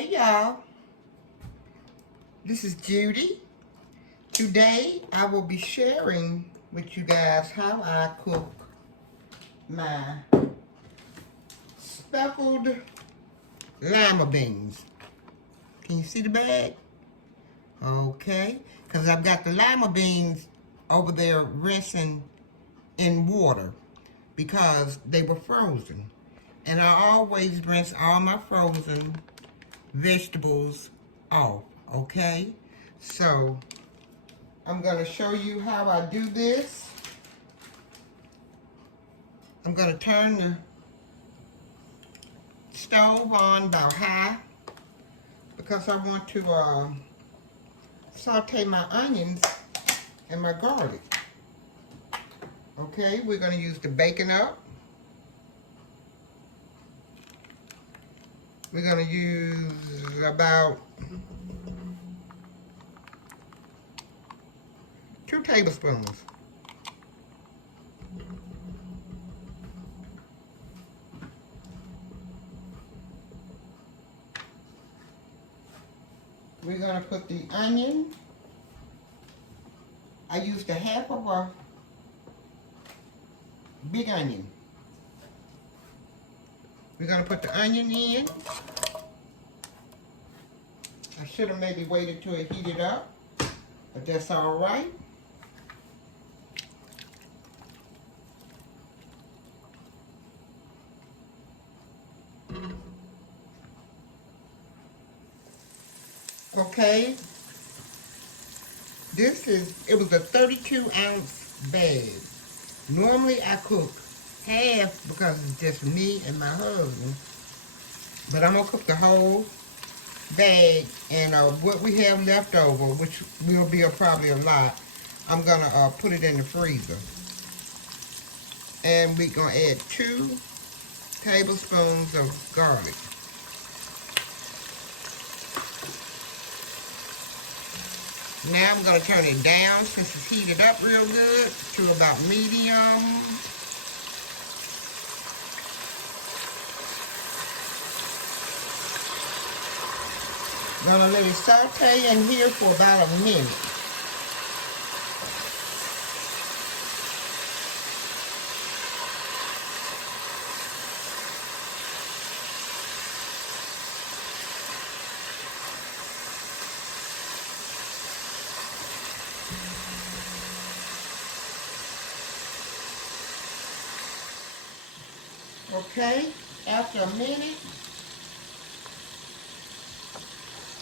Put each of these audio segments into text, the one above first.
Hey y'all, this is Judy. Today I will be sharing with you guys how I cook my speckled lima beans. Can you see the bag? Okay, because I've got the lima beans over there rinsing in water because they were frozen. And I always rinse all my frozen vegetables off, okay? So I'm gonna show you how I do this. I'm gonna turn the stove on about high because I want to saute my onions and my garlic. Okay, we're gonna use the bacon up. We're gonna use about 2 tablespoons. We're gonna put the onion. I used a half of a big onion. We're gonna put the onion in. I should have maybe waited till it heated up, but that's all right. Okay, it was a 32-ounce bag. Normally I cook half because it's just me and my husband, but I'm gonna cook the whole bag, and what we have left over, which will be probably a lot, I'm gonna put it in the freezer. And we're gonna add 2 tablespoons of garlic. Now I'm going to turn it down since it's heated up real good to about medium. Gonna let it saute in here for about a minute. Okay, after a minute,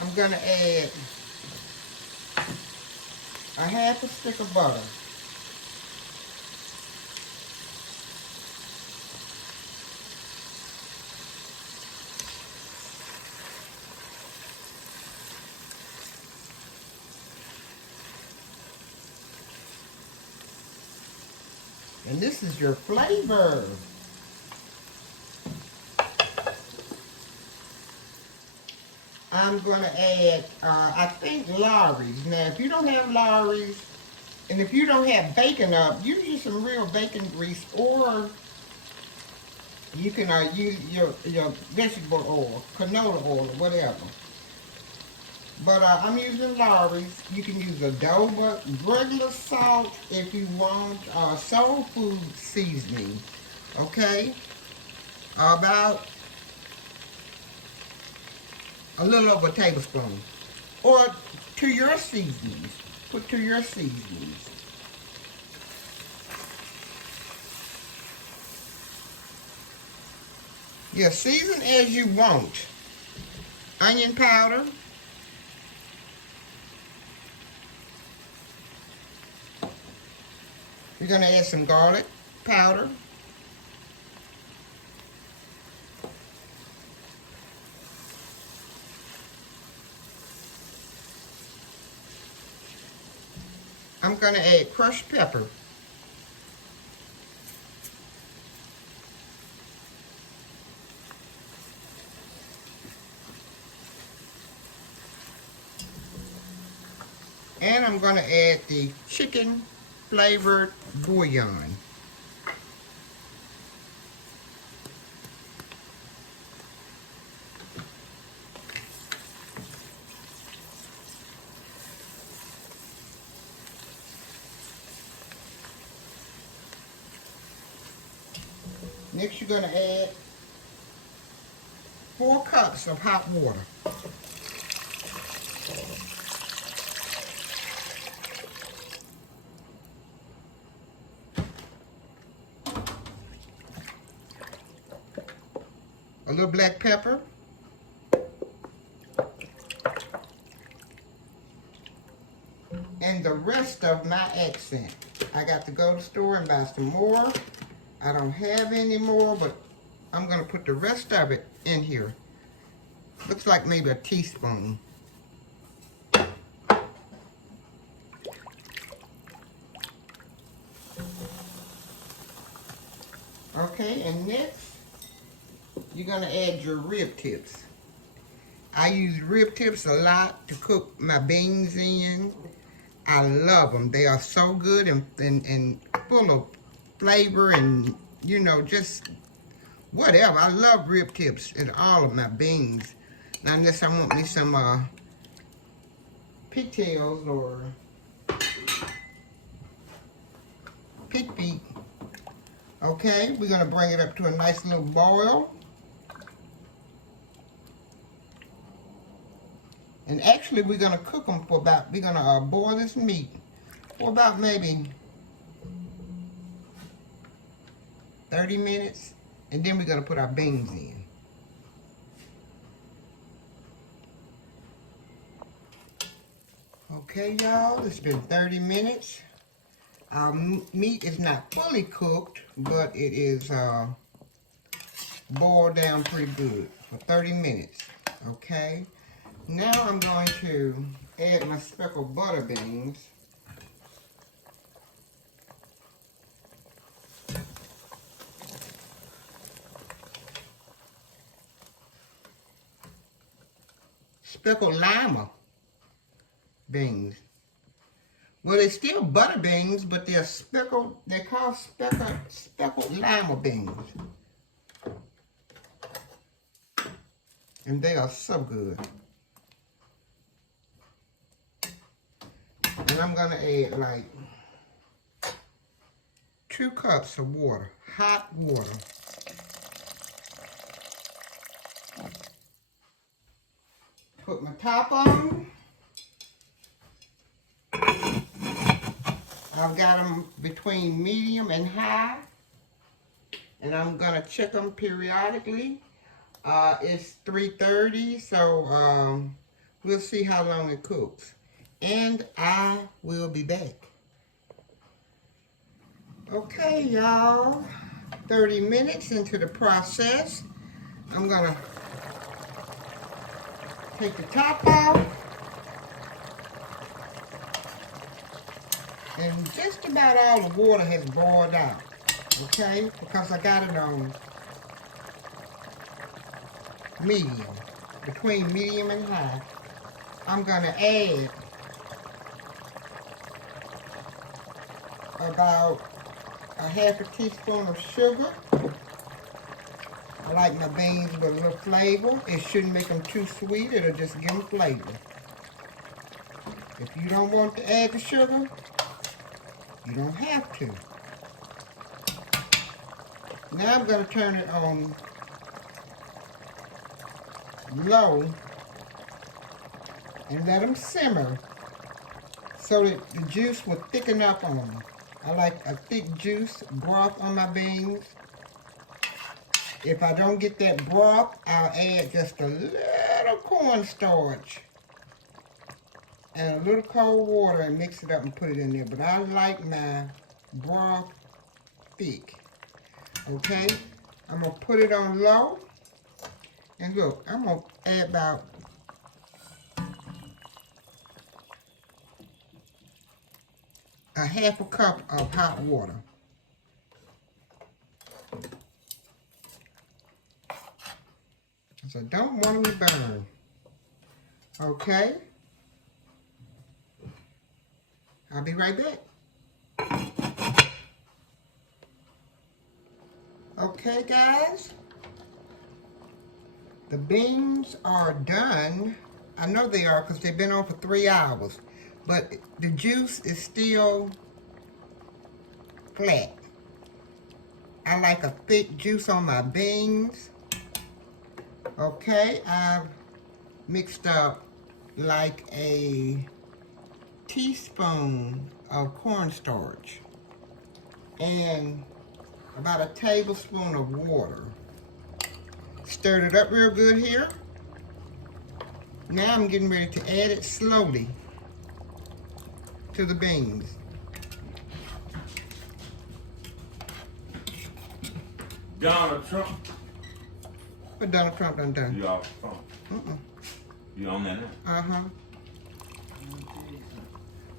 I'm gonna add a half a stick of butter. And this is your flavor. I'm going to add, I think, Lawry's. Now, if you don't have Lawry's, and if you don't have bacon up, use some real bacon grease, or you can use your vegetable oil, canola oil, or whatever. But I'm using Lawry's. You can use adobo, regular salt if you want, soul food seasoning. Okay? About a little over a tablespoon. Or to your seasonings. Put to your seasonings. Yeah, season as you want. Onion powder. You're going to add some garlic powder. I'm going to add crushed pepper. And I'm going to add the chicken flavored bouillon. Next, you're going to add 4 cups of hot water. A little black pepper. And the rest of my accent. I got to go to the store and buy some more. I don't have any more, but I'm going to put the rest of it in here. Looks like maybe a teaspoon. Okay, and next, you're going to add your rib tips. I use rib tips a lot to cook my beans in. I love them. They are so good and full of flavor and, you know, just whatever. I love rib tips in all of my beans. Now, unless I want me some pigtails or pig feet. Okay, we're going to bring it up to a nice little boil. And actually, we're going to cook them for about, we're going to boil this meat for about maybe 30 minutes. And then we're going to put our beans in. Okay, y'all, it's been 30 minutes. Our meat is not fully cooked, but it is boiled down pretty good for 30 minutes. Okay. Now I'm going to add my speckled butter beans. Speckled Lima beans. Well, they're still butter beans, but they're speckled, they're called speckled Lima beans. And they are so good. And I'm going to add like 2 cups of water, hot water. Put my top on. I've got them between medium and high. And I'm going to check them periodically. It's 3:30, so we'll see how long it cooks. And I will be back. Okay, y'all. 30 minutes into the process. I'm going to take the top off. And just about all the water has boiled out. Okay? Because I got it on medium. Between medium and high. I'm going to add about a half a teaspoon of sugar. I like my beans with a little flavor. It shouldn't make them too sweet. It'll just give them flavor. If you don't want to add the sugar, you don't have to. Now I'm going to turn it on low and let them simmer so that the juice will thicken up on them. I like a thick juice broth on my beans. If I don't get that broth, I'll add just a little cornstarch and a little cold water and mix it up and put it in there. But I like my broth thick. Okay? I'm going to put it on low. And look, I'm going to add about a half a cup of hot water. So don't want them to burn. Okay? I'll be right back. Okay, guys. The beans are done. I know they are because they've been on for 3 hours. But the juice is still flat. I like a thick juice on my beans. Okay, I've mixed up like a teaspoon of cornstarch and about a tablespoon of water. Stirred it up real good here. Now I'm getting ready to add it slowly to the beans. Donald Trump. What Donald Trump done? You off the phone? You on that now? Uh-huh.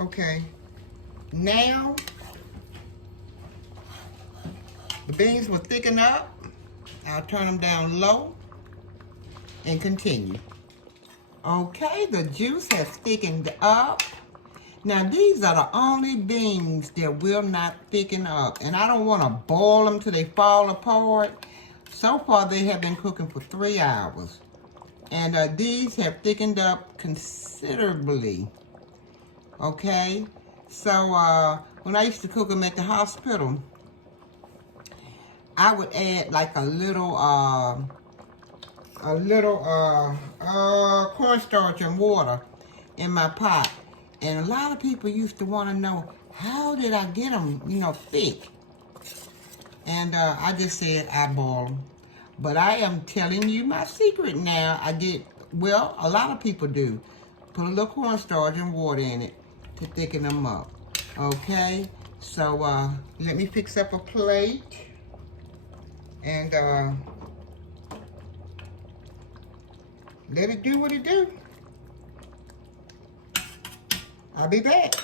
Okay. Now, the beans will thicken up. I'll turn them down low and continue. Okay, the juice has thickened up. Now, these are the only beans that will not thicken up. And I don't want to boil them till they fall apart. So far, they have been cooking for 3 hours. And these have thickened up considerably. Okay? So, when I used to cook them at the hospital, I would add like a little cornstarch and water in my pot. And a lot of people used to want to know, how did I get them, thick? And I just said I boil them. But I am telling you my secret now. A lot of people do. Put a little cornstarch and water in it to thicken them up. Okay? So let me fix up a plate. And let it do what it do. I'll be back.